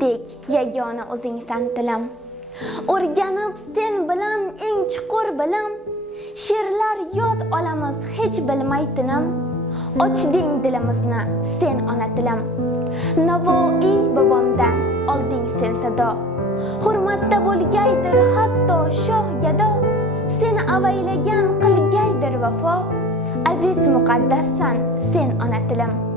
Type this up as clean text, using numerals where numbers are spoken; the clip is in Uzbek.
Onamdek yagona o'zingsan tilim. O'rganib sen bilan eng chuqur bilim, she'rlar yod olamiz hech bilmay tinim. Ochding dilimizni sen ona tilim. Navoiy bobomdan olding sen sado. Hurmatda bo'lgaydir hatto shoh gado. Seni avaylagan qilgaydir vafo. Aziz muqaddassan sen ona tilim.